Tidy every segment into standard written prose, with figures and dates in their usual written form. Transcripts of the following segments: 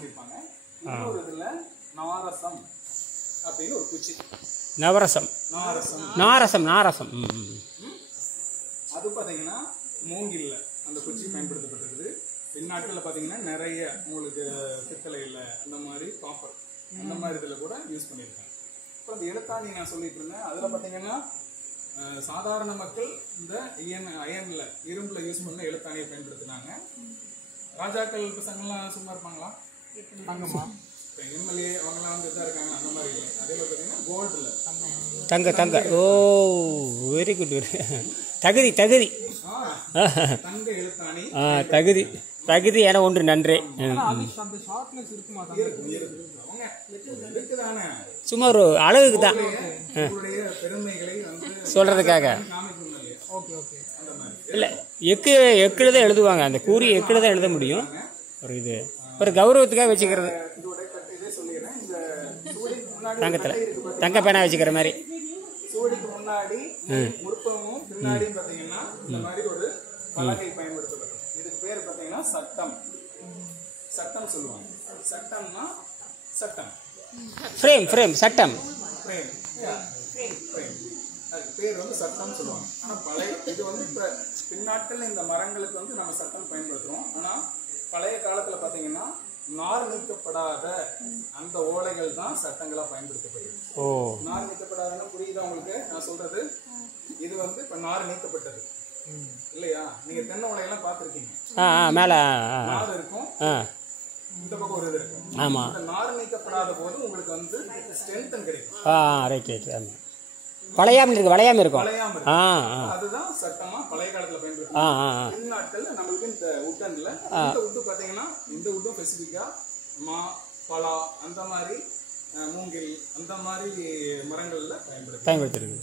பண்ணியிருப்பாங்க. இன்னொரு இதில் நாரசம் அப்படின்னு ஒரு குச்சி. நவரசம், நாரசம், நாரசம், நாரசம். அது பார்த்தீங்கன்னா மூங்கில்ல அந்த குச்சி பயன்படுத்தப்பட்டிருக்குது. பின்னாட்களில் பார்த்தீங்கன்னா நிறைய உங்களுக்கு பித்தளையில் அந்த மாதிரி காப்பர் அந்த மாதிரி இதில் கூட யூஸ் பண்ணியிருக்காங்க. அப்புறம் அந்த எழுத்தாணி நான் சொல்லிட்டு இருந்தேன். அதில் பார்த்தீங்கன்னா சாதாரண மக்கள் இந்த அயன்ல இரும்புல யூஸ் பண்ண எழுத்தாணியை பயன்படுத்தினாங்க. ராஜாக்கள் பசங்கள்லாம் சும்மா இருப்பாங்களா? தங்கமா இப்போ எம்எல்ஏ அவங்களாம் வந்து இதாக இருக்காங்க அந்த மாதிரி இல்லை. அதே மாதிரி பார்த்தீங்கன்னா கோல்டில் தங்க தங்க. ஓ வெரி குட், வெரி தகுதி தகுதி. தங்க எழுத்தாணி தகுதி தகுதி என ஒன்று நன்றே. சும்மா ஒரு அழகுக்கு தான் சொல்றதுக்காக. இல்லை எக்கில் தான் எழுதுவாங்க. அந்த கூறி எக்கில் தான் எழுத முடியும். ஒரு இது ஒரு கௌரவத்துக்காக வச்சுக்கிறது. தங்கத்தில் தங்க பேனா வச்சுக்கிற மாதிரி. சூடிக்கு முன்னாடி முற்பமும் பின்னாடியும் பார்த்தீங்கன்னா இந்த மாதிரி ஒரு பலகை பயன்படுத்தப்படும். இதுக்கு பேர் பார்த்தீங்கன்னா சட்டம். சட்டம் சொல்லுவாங்க. சட்டம்னா சட்டம். ஃப்ரேம் ஃப்ரேம் சட்டம். ஃப்ரேம் ஃப்ரேம் அதுக்கு பேர் வந்து சட்டம் சொல்லுவாங்க. ஆனால் பழைய இது வந்து இப்போ பின்னாட்கள் இந்த மரங்களுக்கு வந்து நம்ம சட்டம் பயன்படுத்துகிறோம். ஆனால் பழைய காலத்தில் பார்த்தீங்கன்னா நார் நீக்கப்படாத அந்த ஓலைகள் தான் சட்டங்களா பயன்படுத்தப்படுது. நார் நீக்கப்படாதுன்னா புரியுதா உங்களுக்கு நான் சொல்றது? இது வந்து இப்ப நார் நீக்கப்பட்டது இல்லையா? நீங்க தென்னை ஓலையெல்லாம் பார்த்துருக்கீங்க. மேல நார் இருக்கும், இந்த பக்கம் ஒரு இது இருக்கும். ஆமா. இந்த நார் நீக்கப்படாத போது உங்களுக்கு வந்து ஸ்ட்ரென்த் கிடைக்கும். Right right. ஆமா, வளையாம இருக்கு, வளையாம இருக்கும். அதுதான் சட்டமா பழைய காலத்துல பயன்படுத்தும். பின்னாட்கள்ல நம்மளுக்கு இந்த உட்டன்ல இந்த உட்டு பாத்தீங்கன்னா இந்த உட்டும் ஸ்பெசிபிக்கா மா பலா அந்த மாதிரி மூங்கில் அந்த மாதிரி மரங்கள்ல பயன்படுத்திருக்கு.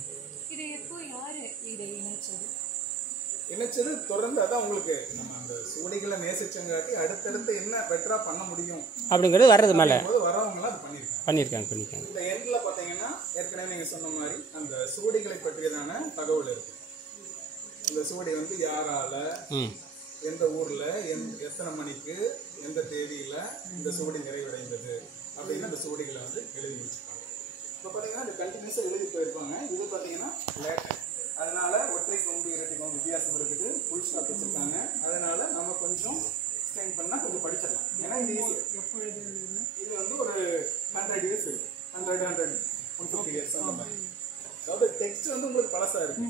இணைச்சது தொடர்ந்து அதான் உங்களுக்கு நம்ம அந்த சுவடிகளை நேசிச்சங்காட்டி அடுத்தடுத்து என்ன பெட்டரா பண்ண முடியும் அப்படிங்கிறது வர்றது மேல வரவங்களாம் அது பண்ணியிருக்காங்க. இந்த எண்ட்ல பாத்தீங்கன்னா ஏற்கனவே நீங்க சொன்ன மாதிரி அந்த சுவடிகளை பற்றியதான தகவல் இருக்கு. இந்த சுவடி வந்து யாரால எந்த ஊர்ல எத்தனை மணிக்கு எந்த தேதியில இந்த சுவடி நிறைவடைந்தது அப்படின்னு அந்த சுவடிகளை வந்து எழுதி முடிச்சுப்பாங்க. இப்போ பாத்தீங்கன்னா இந்த கண்டினியூஸா எழுதி போயிருப்பாங்க. இது பாத்தீங்கன்னா லேட்டர், அதனால ஒற்றை கொம்பு இரட்டை கொம்பு வித்தியாசம் இருக்குது. ஃபுல் ஸ்டாப் வச்சிருக்காங்க. அதனால நம்ம கொஞ்சம் எக்ஸ்பிளைன் பண்ணா கொஞ்சம் படிச்சிடலாம். ஏன்னா இது இது வந்து ஒரு 100 years இருக்கு. 150 years அந்த மாதிரி. அதாவது டெக்ஸ்ட் வந்து உங்களுக்கு பழசா இருக்கு.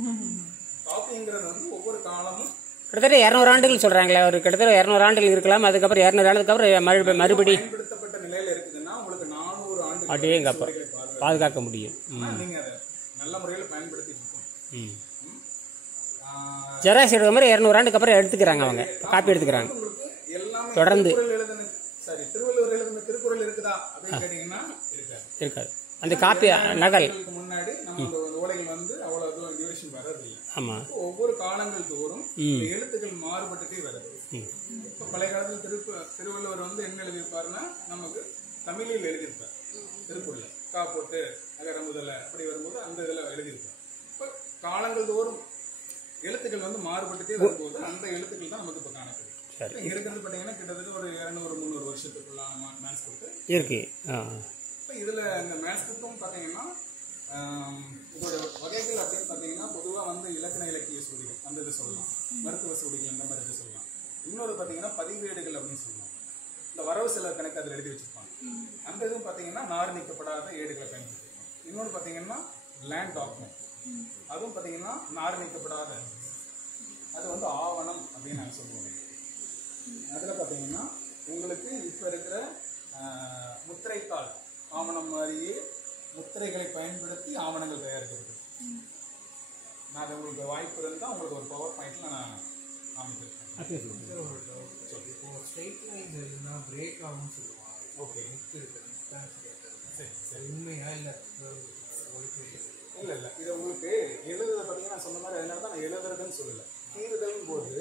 காப்பிங்கிறது வந்து ஒவ்வொரு காலமும் கிட்டத்தட்ட 200 ஆண்டுகள் சொல்றாங்களே. ஒரு கிட்டத்தட்ட 200 ஆண்டுகள் இருக்கலாம். அதுக்கப்புறம் 200 ஆண்டுக்கு அப்புறம் மறுபடி பயன்படுத்தப்பட்ட நிலையில இருக்குதுன்னா உங்களுக்கு 400 ஆண்டுகள் அப்படியே பாதுகாக்க முடியும். நீங்க அதை நல்ல முறையில் பயன்படுத்திட்டு இருக்கணும். ஜெராக்ஸ் எடுக்கிற மாதிரி 200 ஆண்டுக்கு அப்புறம் எடுத்துக்கிறாங்க, அவங்க காப்பி எடுத்துக்கிறாங்க தொடர்ந்து. திருவள்ளுவர் எழுதின திருக்குறள் இருக்குதா அப்படின்னு கேட்டீங்கன்னா இருக்காது. அந்த காப்பி நகல் முன்னாடி நம்ம அந்த ஓலைகள் வந்து அவ்வளவு டியூரேஷன் வரதில்லை. ஆமா, ஒவ்வொரு காலங்கள் தோறும் எழுத்துக்கள் மாறுபட்டுட்டே வருது. இப்ப பழைய காலத்துல திருவள்ளுவர் வந்து என்ன எழுதியிருப்பாருன்னா நமக்கு தமிழில் எழுதியிருப்பார். திருக்குறள் கா போட்டு அகர முதல அப்படி வரும்போது அந்த இதுல எழுதியிருப்பார். இப்ப காலங்கள் தோறும் எழுத்துக்கள் வந்து மாறுபட்டுட்டே வரும்போது அந்த எழுத்துக்கள் தான் நமக்கு இப்ப காணப்படுது. இங்க இருக்கிறது பாத்தீங்கன்னா கிட்டத்தட்ட ஒரு 200-300 வருஷத்துக்குள்ளான மேன்ஸ்கிரிப்ட் இருக்கு. இப்ப இதுல இந்த மேன்ஸ்கிரிப்டும் பாத்தீங்கன்னா இதோட வகைகள் அப்படின்னு பாத்தீங்கன்னா பொதுவா வந்து இலக்கண இலக்கிய சுவடிகள் அந்த இது சொல்லலாம், மருத்துவ சுவடிகள் இந்த மாதிரி இது சொல்லலாம். இன்னொரு பாத்தீங்கன்னா பதிவேடுகள் அப்படின்னு சொல்லலாம். இந்த வரவு செலவு கணக்கு அதில் எழுதி வச்சிருப்பாங்க. அந்த இதுவும் பாத்தீங்கன்னா நார் நீக்கப்படாத ஏடுகளை பயன்படுத்திருப்பாங்க. இன்னொன்று பாத்தீங்கன்னா லேண்ட் டாக்குமெண்ட், அதுவும் பாத்தீங்கன்னா நார் நீக்கப்படாத, அது வந்து ஆவணம் அப்படின்னு நாங்கள் சொல்லுவோம். அதில் பார்த்தீங்கன்னா உங்களுக்கு இப்போ இருக்கிற முத்திரைத்தாள் ஆவணம் மாதிரியே முத்திரைகளை பயன்படுத்தி ஆவணங்கள் தயாரிக்கிறது. நான் அது உங்களுக்கு வாய்ப்பு இருந்தால் உங்களுக்கு ஒரு பவர் பாயிண்ட்ல நான் காமிச்சிருக்கேன். ஓகே, சரி உண்மையா இல்லை இல்லை இல்லை, இதை உங்களுக்கு எழுதுறத பார்த்தீங்கன்னா நான் சொன்ன மாதிரி அதனால தான் நான் எழுதுறதுன்னு சொல்லலை. கீறுதல் போது